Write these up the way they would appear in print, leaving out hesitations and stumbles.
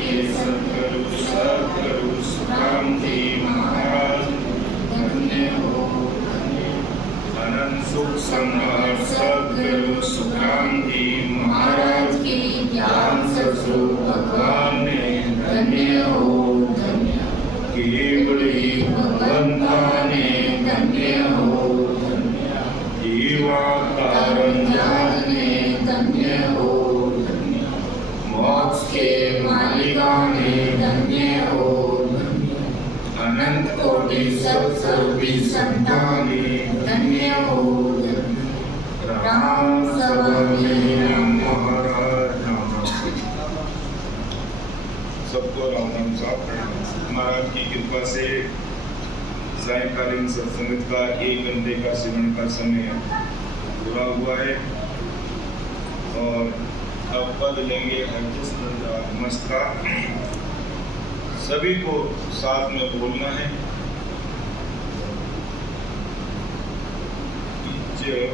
के सद्गुरु सद्गुरु सुखराम जी महाराज धन्य हो। अनंत सुख संहार सद्गुरु सुखराम जी महाराज की ज्ञान स्वरूप भगवान ने धन्य हो धन्य। केवली भगवंता ने धन्य हो धन्य। जीवा कारण जात ने धन्य हो धन्य। मोक्ष के मालिका ने धन्य हो धन्य। अनंत कोटि सब सर्वी संताने धन्य हो धन्य। राम सवामी राम महाराज राम। सबको राम राम साहब प्रणाम। महाराज की कृपा से सायंकालीन सत्संग का 1 घंटे का सेवन का समय पूरा हुआ है और अब पद लेंगे नमस्कार। सभी को साथ में बोलना है। जब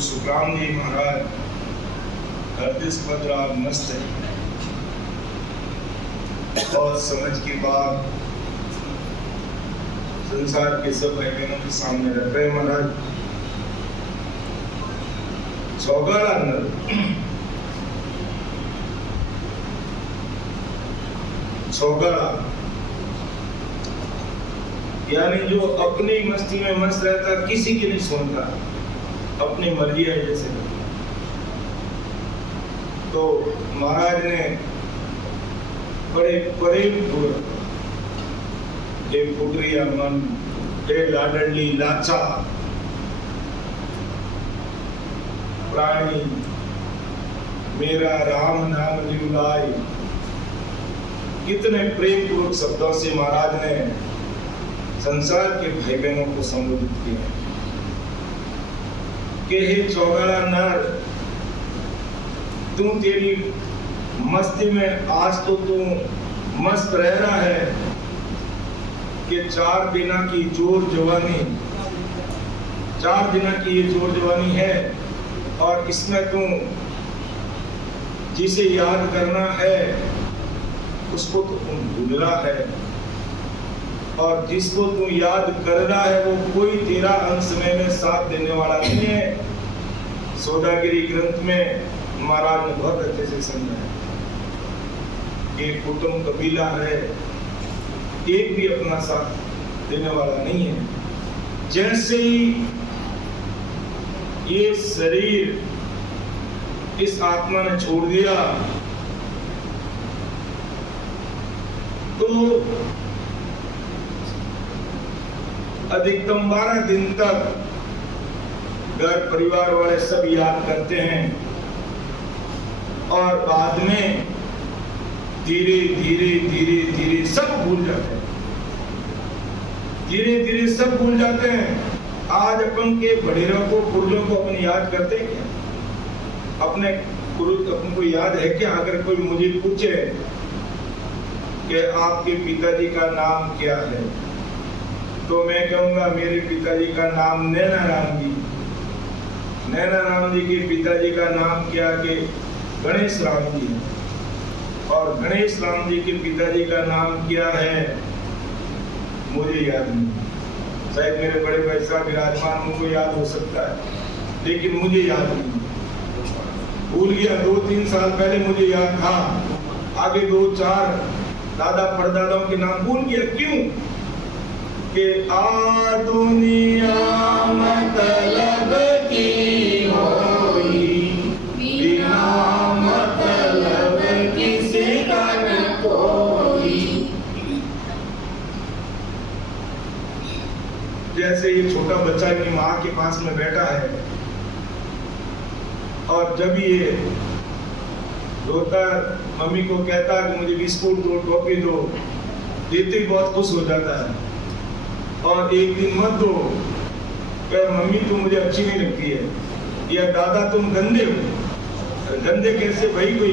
सुखराम जी महाराज हरदिस पदराग मस्त है और समझ की बात संसार के सब भाई बहनों के सामने रख रहे महाराज। चौगाड़ा नर चौगाड़ा यानी जो अपनी मस्ती में मस्त रहता, किसी की नहीं सुनता, अपनी मर्जी है जैसे। तो महाराज ने बड़े प्रेम पूर्वक एक पुत्रिया मन एक लाडली लाचा प्राणी मेरा राम नाम लिवलाय, कितने प्रेम पूर्वक शब्दों से महाराज ने संसार के भाई बहनों को संबोधित किया कि हे चौगाड़ा नर, तू तेरी मस्ती में आज तो तू मस्त रह रहा है कि 4 दिन की जोर जवानी, 4 दिन की ये जोर जवानी है और इसमें तू जिसे याद करना है उसको तो तू भूल रहा है और जिसको तू याद कर रहा है वो कोई तेरा अंत समय में साथ देने वाला नहीं है। सौदागिरी ग्रंथ में महाराज ने बहुत अच्छे से समझाया कि कुटुंब कबीला है, एक भी अपना साथ देने वाला नहीं है। जैसे ही ये शरीर इस आत्मा ने छोड़ दिया तो अधिकतम 12 दिन तक घर परिवार वाले सब याद करते हैं और बाद में धीरे धीरे धीरे धीरे सब भूल जाते हैं, धीरे धीरे सब भूल जाते हैं। आज अपन के बड़ेरों को पुरजों को अपन याद करते हैं क्या? अपने पुरुष अपन को याद है क्या? अगर कोई मुझे पूछे कि आपके पिताजी का नाम क्या है तो मैं कहूंगा मेरे पिताजी का नाम नैना राम जी। नैना राम जी के पिताजी का नाम क्या कि गणेश राम जी है और गणेश राम जी के पिताजी का नाम क्या है मुझे याद नहीं। शायद मेरे बड़े भाई साहब विराजमान उनको याद हो सकता है लेकिन मुझे याद नहीं, भूल गया। 2-3 साल पहले मुझे याद था, आगे 2-4 दादा परदादाओं के नाम भूल गया। क्यों? कि आ दुनिया मतलब की होई, बिना मतलब किसी का न कोई। जैसे ये छोटा बच्चा अपनी माँ के पास में बैठा है और जब ये रोता मम्मी को कहता है कि मुझे बिस्कुट दो, टॉफी दो, देते ही बहुत खुश हो जाता है। और एक दिन मत दो, क्या मम्मी तुम मुझे अच्छी नहीं लगती है या दादा तुम गंदे हो। गंदे कैसे भाई? कोई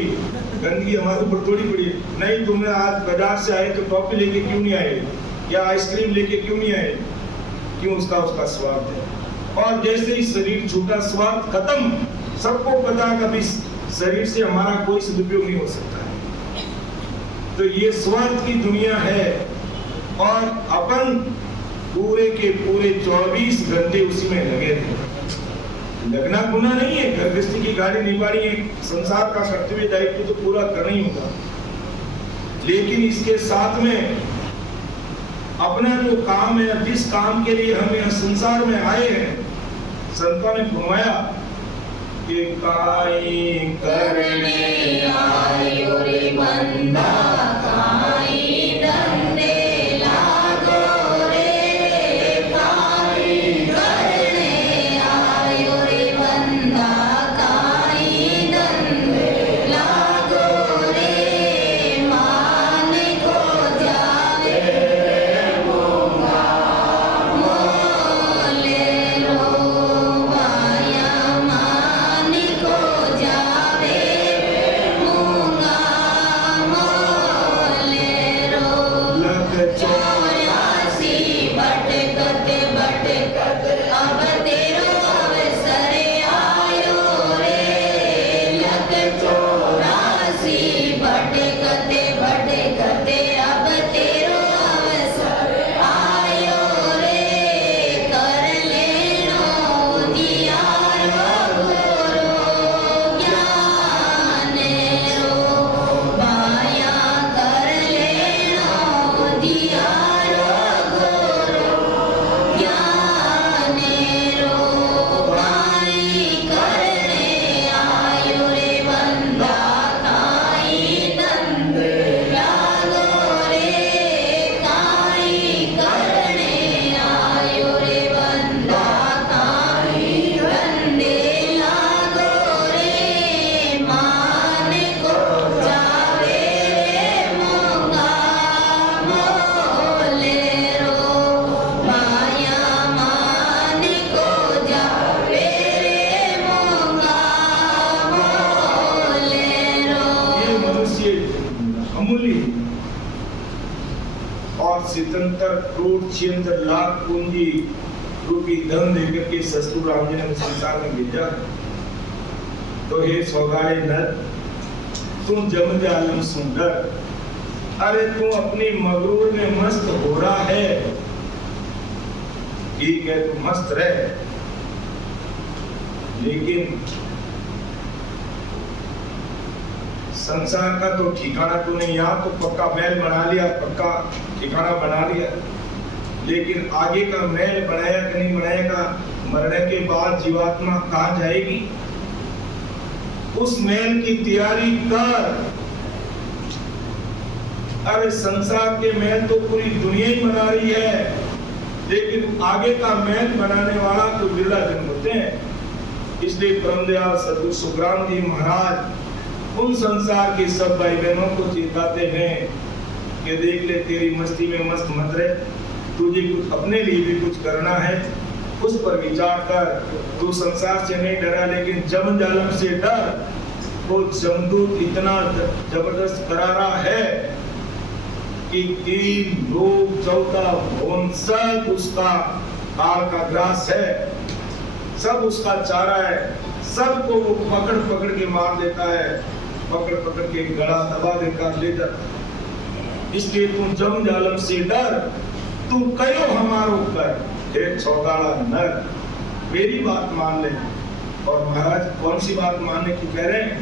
गंदगी हमारे ऊपर थोड़ी पड़ी है। नहीं, तुमने आज बाजार से आए तो टॉफी लेके क्यों नहीं आए या आइसक्रीम लेके क्यों नहीं आए? क्यों? उसका स्वार्थ है। और जैसे ही शरीर छूटा स्वार्थ खत्म। सबको पता कभी शरीर से हमारा कोई सदुपयोग नहीं हो सकता है। तो ये स्वार्थ की दुनिया है और अपन पूरे के पूरे 24 घंटे उसी में लगे थे। लगना गुनाह नहीं है, घर गृहस्थी की गाड़ी निभानी है, संसार का कर्तव्य दायित्व तो पूरा करना ही होगा। लेकिन इसके साथ में अपना जो काम है, जिस काम के लिए हम यहाँ संसार में आए हैं, संतों ने फरमाया कि काई करने आयो रे बंदा, काई धंधे लागो रे, काई करने आयो रे बंदा, काई धंधे लागो रे, मान को जावे मूंगा, मोले लो माया, मान को जावे मूंगा, मोले 77 करोड़ 76 लाख पूंजी रूपी धन देकर के ससुर राम जी ने संसार में भेजा। तो हे सौगाड़े नर, तू जम जालम सुंदर, अरे तू अपनी मगरूर में मस्त हो रहा है। ठीक है, तू मस्त रहे, लेकिन संसार का तो ठिकाना तूने यहाँ तो पक्का महल बना लिया, पक्का ठिकाना बना लिया, लेकिन आगे का महल बनाया कि नहीं बनाएगा? मरने के बाद जीवात्मा कहाँ जाएगी? उस महल की तैयारी कर। अरे संसार के महल तो पूरी दुनिया ही बना रही है, लेकिन आगे का महल बनाने वाला तो बिरला जन होते हैं। इसलिए परमदयाल सद्गुरु सुखराम जी महाराज उन संसार के सब भाई बहनों को चेताते हैं कि देख ले, तेरी मस्ती में मस्त मत रहे, तुझे कुछ अपने लिए भी कुछ करना है, उस पर विचार कर। तू संसार से नहीं डरा, लेकिन जम जालम से डर। वो जमदूत इतना जबरदस्त करारा है कि 3 लोग 14 भुवन सब उसका काल का ग्रास है, सब उसका चारा है, सबको वो पकड़ पकड़ के मार देता है, पकड़ पकड़ के गला दबा देकर ले जाता। इसलिए तू जम जालम से डर, तू कयो हमारो कर, हे सौगाड़ा नर, मेरी बात मान ले। और महाराज कौन सी बात मानने की कह रहे हैं?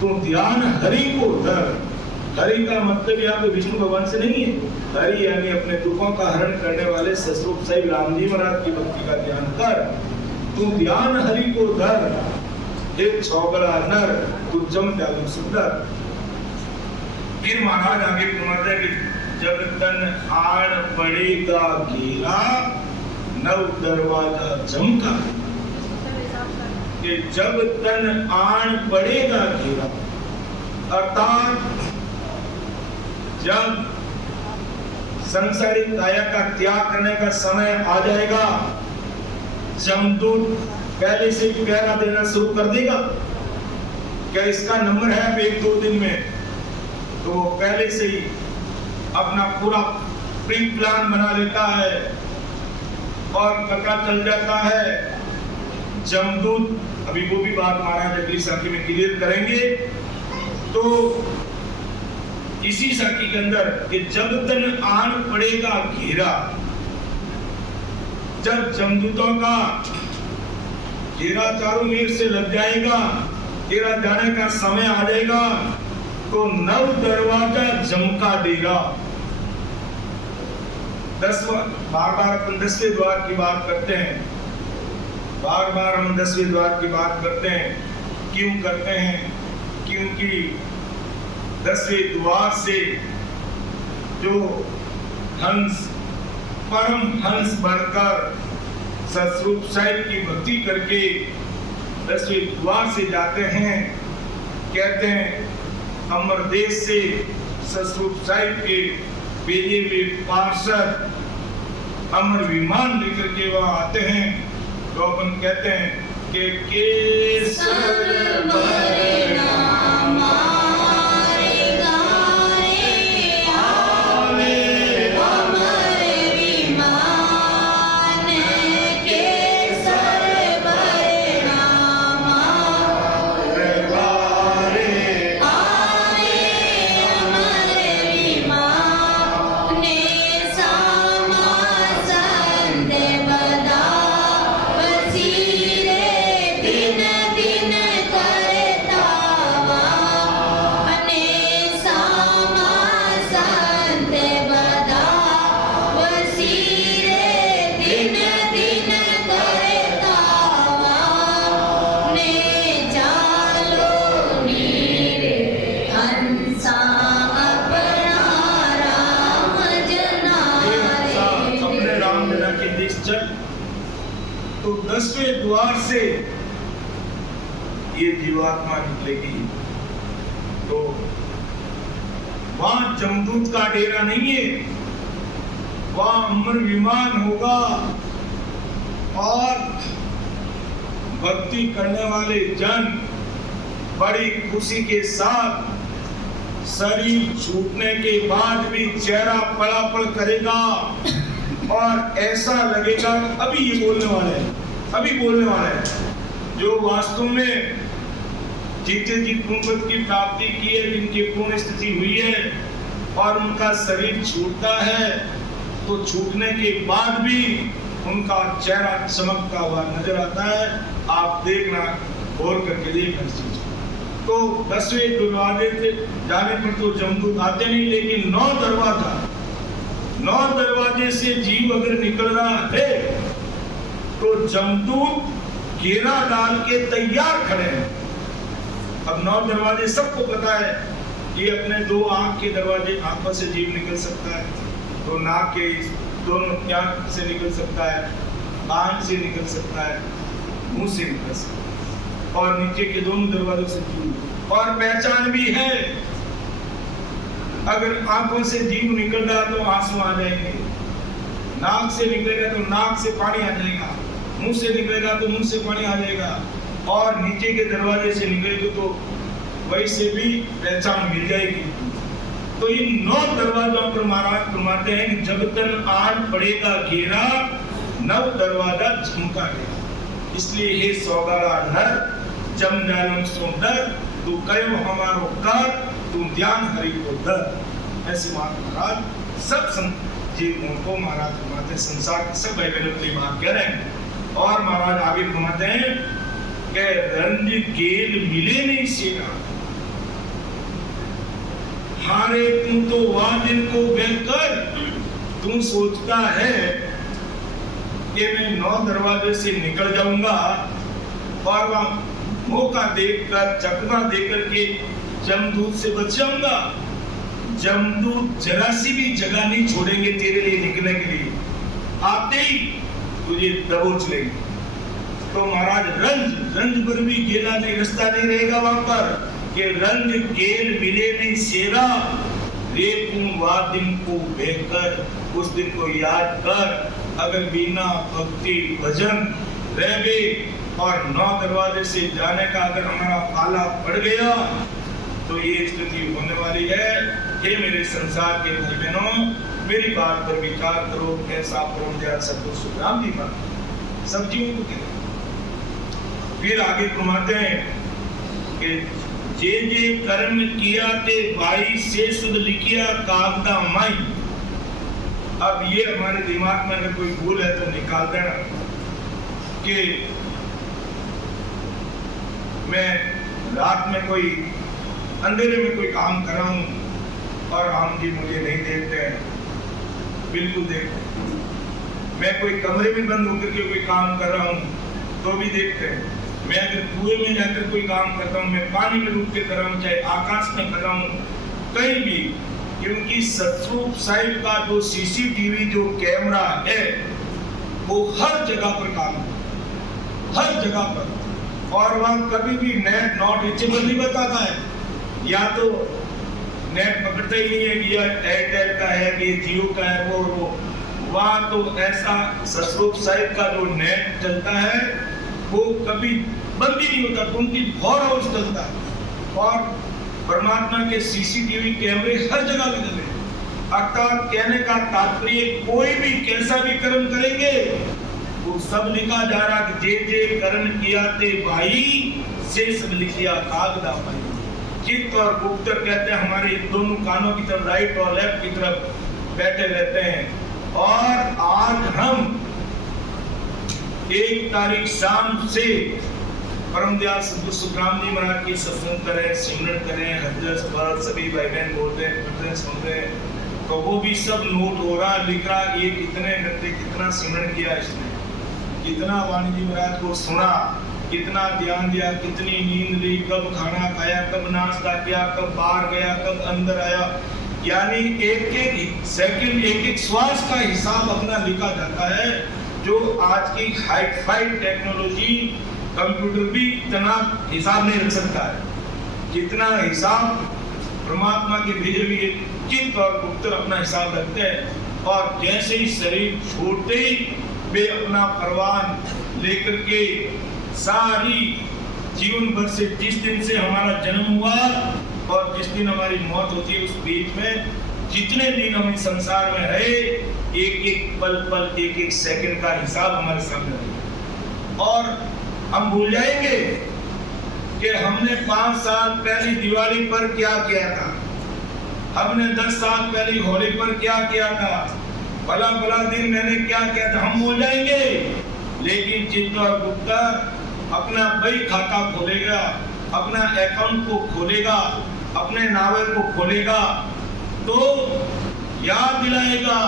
तू ध्यान हरि को धर। हरि का मतलब यहाँ पे विष्णु भगवान से नहीं है, हरि यानी अपने दुखों का हरण करने वाले ससुर साहिब राम जी महाराज की भक्ति का ध्यान कर। तू ध्यान हरि को धर, एक सौगड़ा नर, तू जम जालम सुंदर। फिर महाराज आगे फरमाते हैं कि जब तन आड़ पड़ेगा घेरा, नव दरवाजा जमका। कि जब तन आड़ पड़ेगा घेरा, अर्थात जब संसारिक काया का त्याग करने का समय आ जाएगा, जमदूत पहले से ही प्यारा देना शुरू कर देगा। क्या इसका नंबर है 1-2 दिन में? तो वो पहले से ही अपना पूरा प्री प्लान बना लेता है और पता चल जाता है जमदूत। अभी वो भी बात महाराज अगली साखी में क्लियर करेंगे। तो इसी साखी के अंदर कि जब तन आन पड़ेगा घेरा, जब जमदूतों का घेरा चारों मेर से लग जाएगा, घेरा जाने का समय आ जाएगा, तो नव दरवाजा जमका देगा। 10वां बार-बार अपन 10वें द्वार की बात करते हैं, बार-बार हम 10वें द्वार की बात करते हैं। क्यों करते हैं? क्योंकि 10वें द्वार से जो हंस परम हंस बनकर सतरूप साहिब की भक्ति करके 10वें द्वार से जाते हैं। कहते हैं अमर देश से सतरूप साहिब के भेजे हुए पार्षद अमर विमान लेकर के वहां आते हैं। तो अपन कहते हैं कि केसर तो 10वें द्वार से ये जीवात्मा निकलेगी। तो वहां जमदूत का डेरा नहीं है, वहां अमर विमान होगा और भक्ति करने वाले जन बड़ी खुशी के साथ शरीर छूटने के बाद भी चेहरा पलापल करेगा और ऐसा लगेगा अभी ये बोलने वाला है, अभी बोलने वाला है। जो वास्तव में जीते जी पूर्णपद की प्राप्ति की है, जिनकी पूर्ण स्थिति हुई है और उनका शरीर छूटता है, तो छूटने के बाद भी उनका चेहरा चमकता हुआ नजर आता है। आप देखना, गौर करके देखना इस चीज। तो 10वें दरवाजे से जाने पर तो जमदूत आते नहीं, लेकिन 9 दरवाजे से जीव अगर निकल रहा है तो जमदूत घेरा डाल के तैयार खड़े हैं। अब 9 दरवाजे सबको पता है, ये अपने 2 आंख के दरवाजे, आंखों से जीव निकल सकता है, तो नाक के दोनों आंख से निकल सकता है, कान से निकल सकता है, मुंह से निकल सकता है, और नीचे के दोनों दरवाजों से जीव। और पहचान भी है, अगर आंखों से जीव निकल रहा तो आंसू आ जाएंगे, नाक से निकलेगा तो नाक से पानी आ जाएगा, मुंह से निकलेगा तो मुंह से पानी आ जाएगा, और नीचे के दरवाजे से निकलेगा तो वैसे भी पहचान मिल जाएगी। तो इन 9 दरवाजों पर महाराज फरमाते हैं कि जब तक आन पड़ेगा घेरा, 9 दरवाजा झुमका गया। इसलिए हे सौगाड़ा नर, जम जालम सुंदर, तू कयो हमारो कर, तू ध्यान हरि को दर। ऐसे महाराज सब जीवों को महाराज फरमाते हैं, संसार के सब भाई बहनों की बात कह रहे हैं। और महाराज आगे फरमाते हैं कि रंज गेल मिले नहीं सेना, हारे तू तो वह दिन को बेहतर। तू सोचता है कि मैं 9 दरवाजे से निकल जाऊंगा और वहां मौका देखकर, चकमा देकर के जमदूत से बच जाऊंगा। जमदूत जरा सी भी जगह नहीं छोड़ेंगे तेरे लिए निकलने के लिए, आते ही तुझे दबोच लेंगे। तो महाराज रंज पर भी गेला नहीं, रास्ता नहीं रहेगा वहां पर कि रंज गेल मिले नहीं सेरा, रे तुम वा दिन को बेहतर। उस दिन को याद कर, अगर बिना भक्ति भजन रह गए और 9 दरवाजे से जाने का अगर हमारा पाला पड़ गया तो ये स्थिति होने वाली है। हे मेरे संसार के भाई बहनों, मेरी बात पर विचार करो, कैसा पूर्ण जात सबको सुखराम जी पर सब जीवों को कहते। फिर आगे फरमाते हैं कि जे जे कर्म किया ते भाई से सुध लिखिया कागदा माई। अब ये हमारे दिमाग में अगर कोई भूल है तो निकाल देना कि मैं रात में कोई अंधेरे में कोई काम कर रहा हूं और राम जी मुझे नहीं देखते हैं, बिल्कुल देखते हैं। मैं कोई कमरे में बंद होकर के कोई काम कर रहा हूं तो भी देखते हैं। मैं अगर कुएं में जाकर कोई काम करता हूँ, मैं पानी में डूब के कर रहा हूँ, चाहे आकाश में कर रहा हूँ, कहीं भी, क्योंकि सतरूप साहिब का जो सीसीटीवी जो कैमरा है वो हर जगह पर काम है, हर जगह पर। और वहाँ कभी भी नेट नॉट रीचेबल नहीं बताता है, या तो नेट पकड़ता ही नहीं है कि यह एयरटेल का है कि जियो का है, वो वहाँ तो ऐसा सतरूप साहिब का जो नेट चलता है वो कभी बंद ही नहीं होता, 24 आवर्स चलता है। और परमात्मा के सीसीटीवी कैमरे हर जगह लगे हैं। अर्थात कहने का तात्पर्य, कोई भी कैसा भी कर्म करेंगे वो सब लिखा जा रहा कि जे जे कर्म किया ते भाई से सब लिखिया कागदा भाई। चित्त और गुप्त कहते हैं हमारे दोनों कानों की तरफ, राइट और लेफ्ट की तरफ बैठे रहते हैं। और आज हम 1 तारीख शाम से परम दयाल सद्गुरु सुखराम जी महाराज की सत्संग करें, सिमरन करें, हजरत पर सभी भाई बहन बोलते हैं, सुन रहे हैं, तो वो भी सब नोट हो रहा, लिख रहा, ये कितने घंटे कितना सिमरन किया इसने, कितना वाणी जी महाराज को सुना, कितना ध्यान दिया, कितनी नींद ली, कब खाना खाया, कब नाश्ता किया, कब बाहर गया, कब अंदर आया। यानी एक एक सेकंड, एक एक श्वास का हिसाब अपना लिखा जाता है, जो आज की हाई-फाई टेक्नोलॉजी कंप्यूटर भी इतना हिसाब नहीं रख सकता है जितना हिसाब परमात्मा के भेजे हुए चित्त और गुप्त अपना हिसाब रखते हैं। और जैसे ही शरीर छोड़ते ही वे अपना परवान लेकर के सारी जीवन भर से, जिस दिन से हमारा जन्म हुआ और जिस दिन हमारी मौत होती है उस बीच में जितने दिन हम इस संसार में रहे, एक एक पल पल, एक एक सेकंड का हिसाब हमारे सामने रहेगा। और हम भूल जाएंगे कि हमने 5 साल पहले दिवाली पर क्या किया था, हमने 10 साल पहले होली पर क्या किया था, भला भला दिन मैंने क्या किया था, हम भूल जाएंगे। लेकिन चित्रगुप्त अपना बही खाता खोलेगा, अपना अकाउंट को खोलेगा, अपने नावल को खोलेगा तो याद दिलाएगा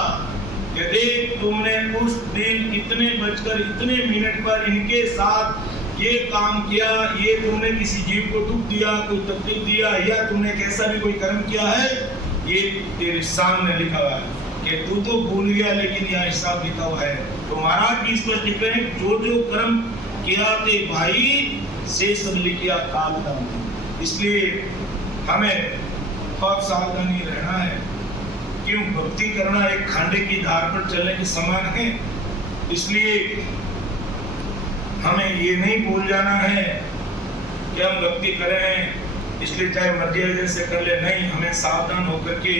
कि देख तुमने उस दिन इतने बजकर इतने मिनट पर इनके साथ ये काम किया, ये तुमने किसी जीव को दुख दिया, कोई तकलीफ दिया, या तुमने कैसा भी कोई कर्म किया है, ये तेरे सामने लिखा हुआ है कि तू तो भूल गया लेकिन यह हिसाब लिखा हुआ है। तो महाराज की स्पष्ट लिख रहे हैं, जो जो कर्म किया थे भाई से सब लिखिया काल का। इसलिए हमें बहुत सावधानी रहना है। क्यों? भक्ति करना एक खांडे की धार पर चलने के समान है। इसलिए हमें ये नहीं भूल जाना है कि हम भक्ति करें इसलिए चाहे मर्जी जैसे कर ले, नहीं, हमें सावधान होकर के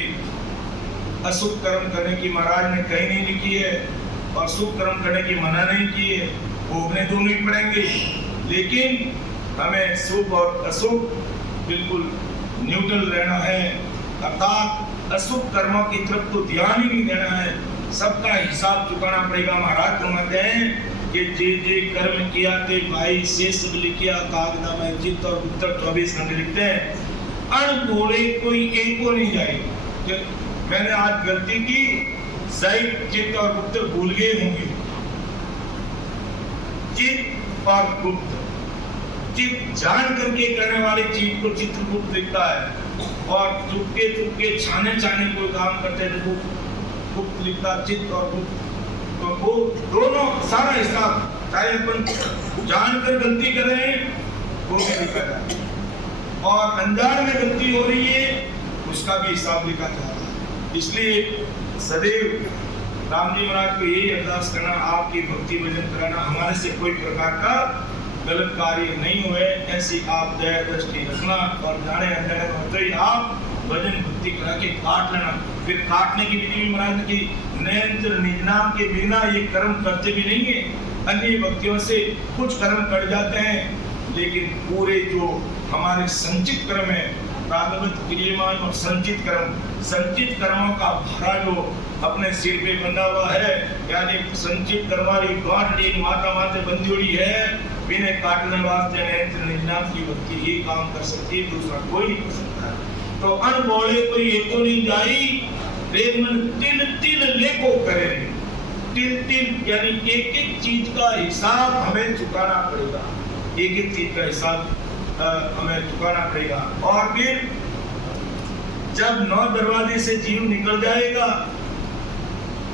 अशुभ कर्म करने की महाराज ने कहीं नहीं लिखी है और शुभ कर्म करने की मना नहीं की है, भोगने दोनों ही पड़ेंगे। लेकिन हमें शुभ और अशुभ बिल्कुल न्यूट्रल रहना है, अर्थात अशुभ कर्मों की तरफ तो ध्यान ही नहीं देना है, सबका हिसाब चुकाना पड़ेगा। महाराज कहते हैं कि जे जे कर्म किया थे भाई से सब लिखिया कागदा में, चित्त और उत्तर 24 घंटे लिखते हैं। अनभोले कोई एक को नहीं जाएगा। मैंने आज गलती की, शायद चित्त और उत्तर भूल गए होंगे। चित्त और गुप्त, चित्त जान करके करने वाली चीज को चित्रगुप्त लिखता है और चुपके चुपके छाने छाने कोई काम करते हैं तो गुप्त लिखता, चित्त और गुप्त। तो वो दोनों सारा हिसाब, चाहे अपन जानकर गलती कर रहे हैं वो भी लिखा जाता है और अनजान में गलती हो रही है उसका भी हिसाब लिखा जाता है। इसलिए सदैव राम जी महाराज को यही अरदास करना, आपकी भक्ति भजन कराना, हमारे से कोई प्रकार का गलत कार्य नहीं हुए, ऐसी आप दया दृष्टि रखना और जाने अनजाने में होते ही आप भजन भक्ति करा के काट लेना। फिर काटने की विधि भी महाराज की नयंत्र निज नाम के बिना ये कर्म करते भी नहीं है। अन्य व्यक्तियों से कुछ कर्म कट जाते हैं लेकिन पूरे जो हमारे संचित कर्म है, प्रारब्ध क्रियमान और संचित कर्मों का भरा जो अपने सिर पे बंधा हुआ है, यानी संचित कर्म वाली गांठ माता माते बंधी हुई है, बिना काटने वास्ते नयंत्र निज नाम की भक्ति ये काम कर सकती है, दूसरा कोई नहीं कर सकता। तो अनबोले कोई एक तो नहीं जाई, मन तिल तिल लेको करे। तिल तिल यानी एक एक चीज का हिसाब हमें चुकाना पड़ेगा, एक एक चीज का हिसाब हमें चुकाना पड़ेगा। और फिर जब 9 दरवाजे से जीव निकल जाएगा,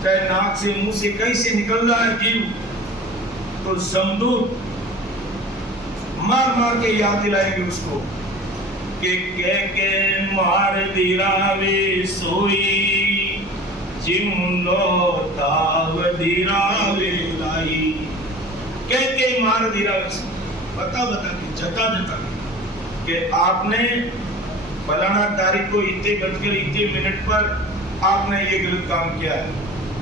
चाहे नाक से मुंह से कहीं से निकल रहा है जीव, तो समदूत मार मार के याद दिलाएंगे उसको के मार दिरावे सोई जिमुलो ताव दिरावे लाई। के मार दिरावे, बता के जता कि आपने फलाना तारीख को इतने बजकर इतने मिनट पर आपने ये गलत काम किया है,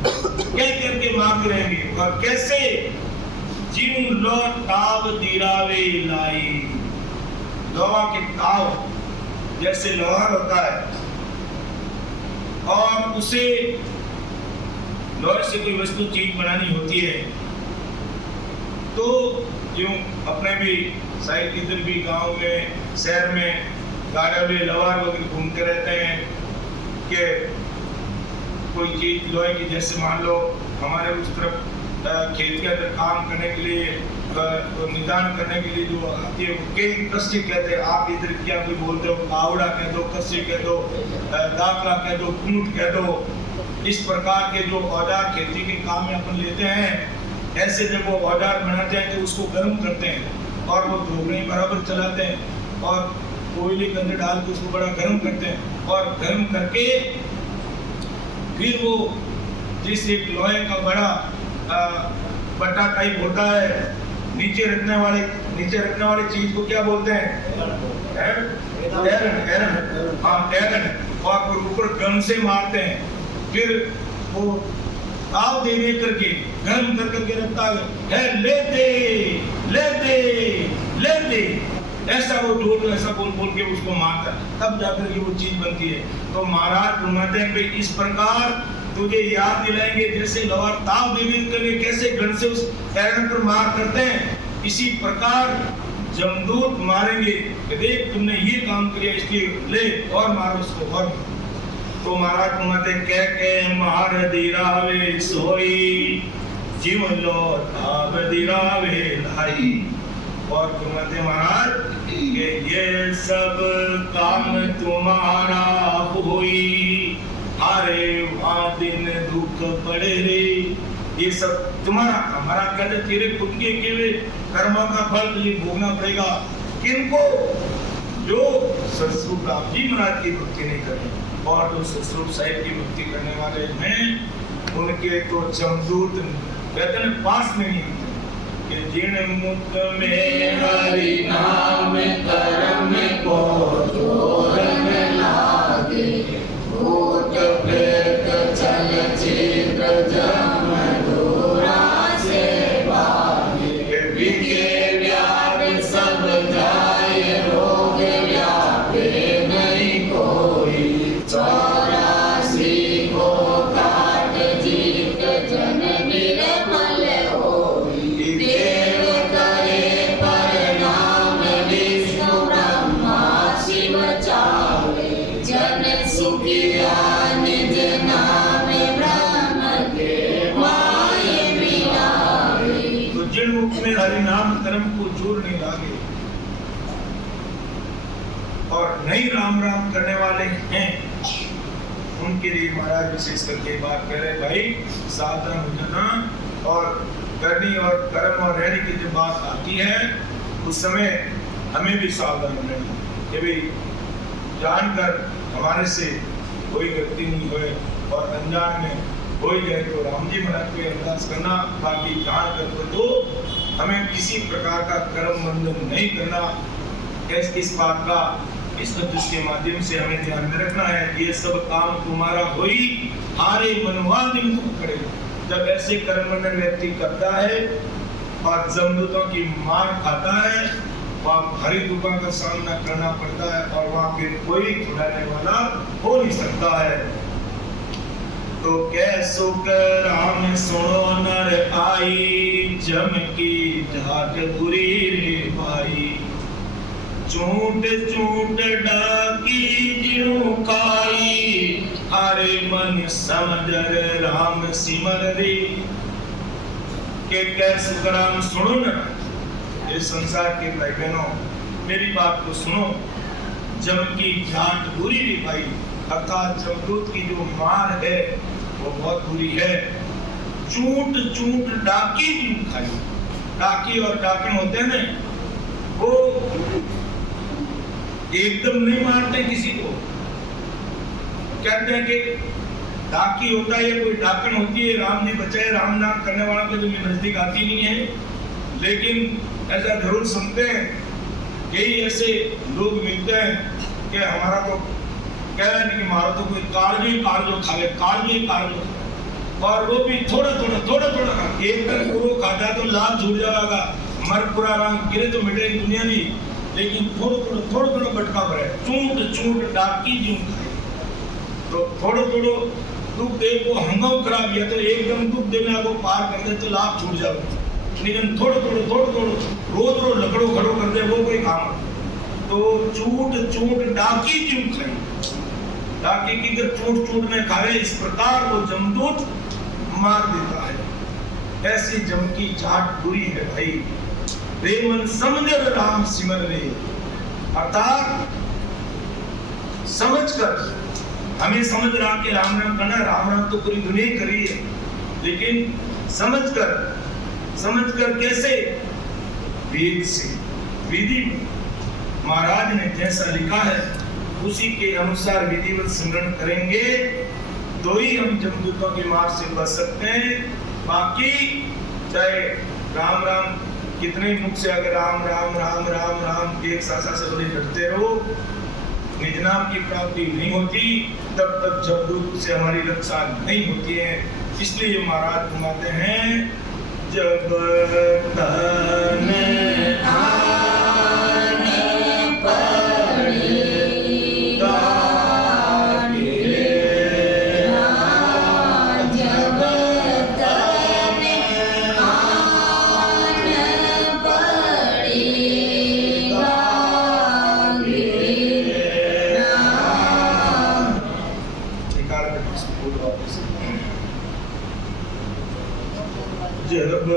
कह करके मार रहेंगे। और कैसे? जिमुलो ताव दिरावे लाई, लोहा के ताव जैसे लोहा होता है और उसे लोहे से कोई वस्तु चीज बनानी होती है तो यूं अपने भी शायद इधर भी गांव में शहर में गाड़ा में लवार वगैरह घूमते रहते हैं कि कोई चीज लोहे की, जैसे मान लो हमारे उस तरफ खेत के अंदर काम करने के लिए निदान करने के लिए जो आती है कई कस्सी कहते हैं, आप इधर क्या कोई बोलते हो, कावड़ा कह दो, कस्सी कह दो, दाखला कह दो, कूट कह दो। इस प्रकार के जो औजार खेती के काम में अपन लेते हैं, ऐसे जब वो औजार बनाते हैं तो उसको गर्म करते हैं और वो धोबनी बराबर चलाते हैं और कोयले के अंदर डाल के उसको बड़ा गर्म करते हैं और गर्म करके फिर वो जिस एक लोहे का बड़ा बट्टा टाइप होता है, नीचे रखने वाले नीचे रखने वाली चीज को क्या बोलते हैं? एरन। हाँ, एरन। और ऊपर गन से मारते हैं, फिर वो ताव दे करके गर्म करके रखता है, ले दे ऐसा वो ढोल ऐसा बोल के उसको मारता है, तब जाकर के वो चीज बनती है। तो महाराज घुमाते हैं कि इस प्रकार तुझे याद दिलाएंगे जैसे लोहार ताव दे करके कैसे गन से उस एरन पर मार करते हैं, इसी प्रकार जमदूत मारेंगे कि देख तुमने ये काम किया इसलिए ले और मारो उसको। और तो महाराज घुमाते कह मार दिरावे सोई जीव लो ताव दिरावे लाई। और घुमाते महाराज कि ये सब काम तुम्हारा होई, अरे वहाँ दिन दुख पड़े रे, ये सब तुम्हारा हमारा कहते तेरे खुद के केवल कर्मों का फल तुझे भोगना पड़ेगा। किनको? जो सतस्वरूप राम जी महाराज की भक्ति नहीं करते और जो सतस्वरूप साहिब की भक्ति करने वाले हैं उनके तो जमदूत कहते हैं पास में नहीं होते। कि जिन मुख में हरि नाम कर्म को जोर न लागे, भूत प्रेत चल चित जम दूरा से भागे, विके व्याप सब जाए रोग व्यापे नहीं कोई, 84 को काट जीत जन निर्मल होई, देव करे प्रणाम विष्णु ब्रह्मा शिव चावे, जन सुखिया निज नाम ब्रह्म के माय मिलावे। तो जिन मुख में हरि नाम कर्म को जोर नहीं लागे और नहीं राम राम करने वाले हैं, उनके लिए महाराज विशेष करके बात कर रहे भाई सावधान हो जाना। और करनी और कर्म और रहने की जब बात आती है उस समय हमें भी सावधान रहना कि भाई जानकर हमारे से कोई गलती नहीं होए और अनजान में हो जाए तो राम जी महाराज को अरदास करना, बाकी जानकर तो हमें किसी प्रकार का कर्म बंधन नहीं करना। इस बात का इस अध्यक्ष के माध्यम से हमें ध्यान में रखना है कि ये सब काम तुम्हारा होई, हारे मनवादिन दुख करे। जब ऐसे कर्म बंधन व्यक्ति करता है और जमदूतों की मार खाता है, वहाँ भारी दुखों का सामना करना पड़ता है और वहाँ फिर कोई छुड़ाने वाला हो नहीं सकता है। तो कैसो राम सुनो नर आई, जम की जाट बुरी रे भाई, चूट चूट डाकी जिउ खाई, हरे मन समझर राम सिमर रे। के कैसो राम सुनो न, ये संसार के भाई बहनों मेरी बात को सुनो, जम की जाट बुरी रे भाई, अर्थात जमदूत की जो मार है वो बहुत बुरी है। चूट चूट डाकी जिउ खाई, डाकी और डाकन होते हैं ना, वो एकदम नहीं मारते किसी को। कहते हैं कि डाकी होता है, कोई डाकन होती है, राम जी बचाए, राम नाम करने वालों को तो नजदीक आती नहीं है, लेकिन ऐसा जरूर सुनते हैं। कई ऐसे लोग मिलते हैं कि हमारा तो कह रहे हैं कि हमारा तो कोई कार्य खावे, कार्य और वो भी थोड़ा थोड़ा एक दिन पूरा खाता तो लाभ छूट जाएगा, मर पूरा राम गिरे तो मिटेगी दुनिया नहीं, लेकिन थोड़ा भटका पड़े। चूट डाकी जिउ खाए, तो थोड़ो दुख दे को हंगाम खराब किया तो एकदम दुख देने को पार कर दे तो लाभ छूट जाए, लेकिन थोड़ो रोज लकड़ो खड़ो कर दे वो कोई काम। तो चूट डाकी जिउ खाए, डाकी की जब चूट में खाए इस प्रकार वो जमदूत मार देता है। ऐसी जम की जाट बुरी है भाई, रे मन समझर राम सिमर रे, अर्थात समझकर हमें समझ रहा कि राम राम करना, राम तो पूरी दुनिया कर रही है, लेकिन समझकर कैसे? वेद से, विधि महाराज ने जैसा लिखा है उसी के अनुसार विधिवत सिमरन करेंगे तो ही हम जमदूतों की मार से बच सकते हैं। बाकी चाहे राम कितने मुख से अगर राम राम राम राम राम एक सासा से बड़े करते रहो, निज नाम की प्राप्ति नहीं होती, तब तक जब रूप से हमारी रक्षा नहीं होती है। इसलिए महाराज घुमाते हैं, जब तन जब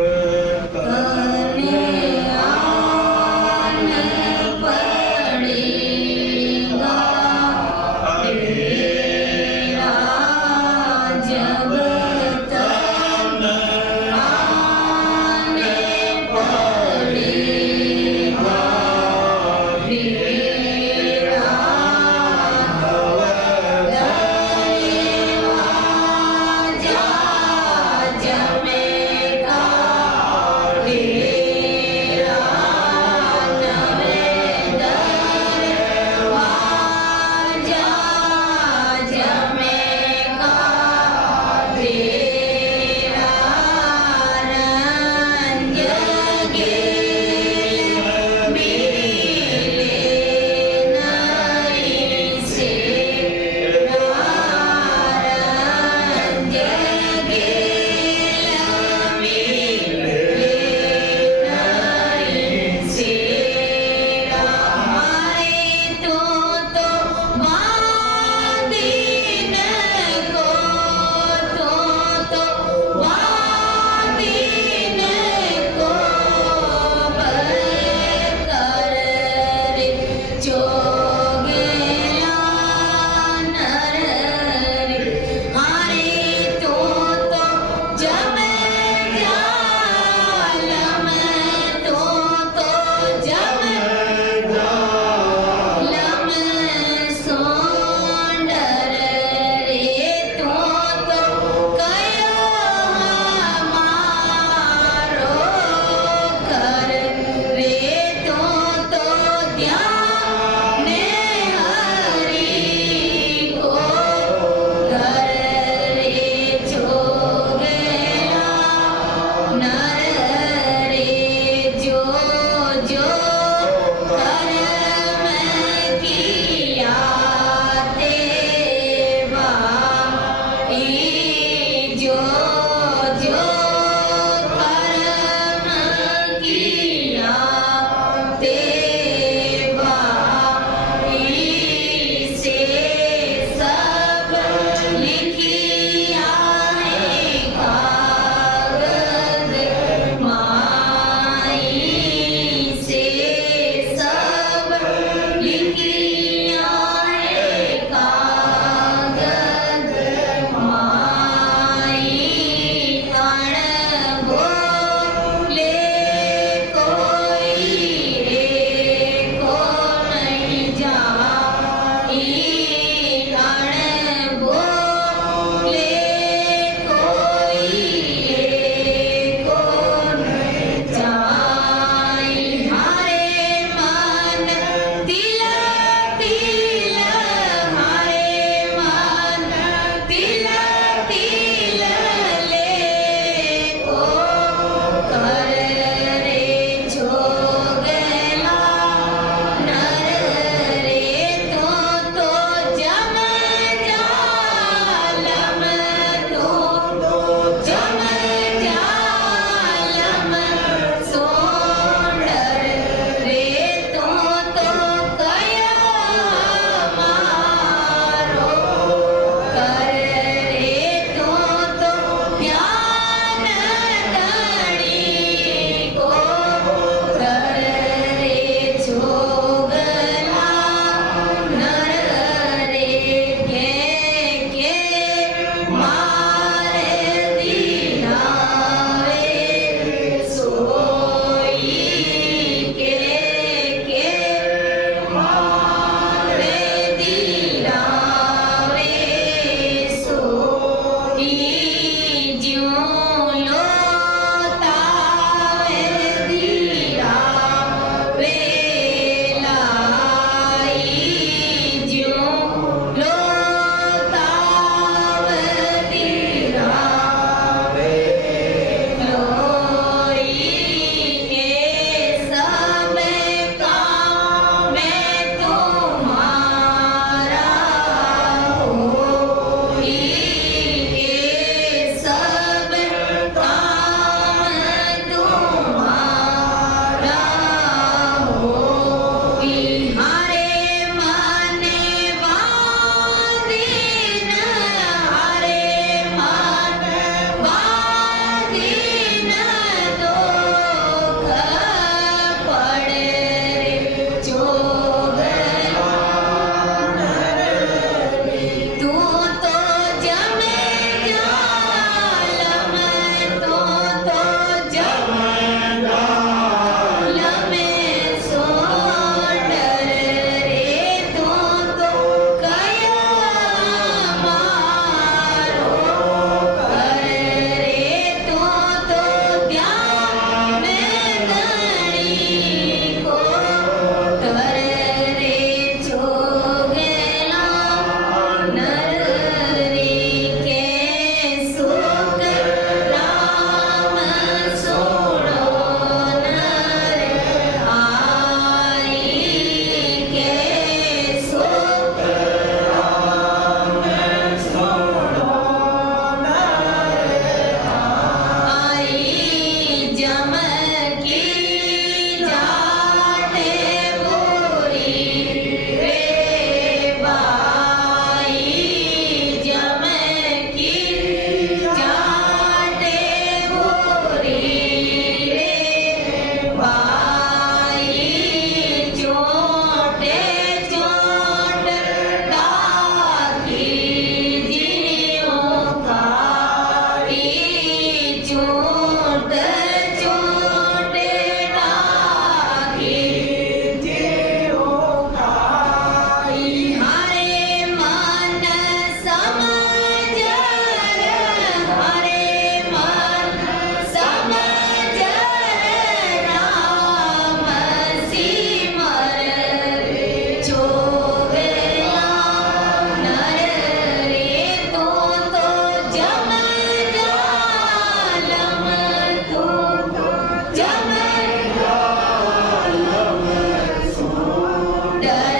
डर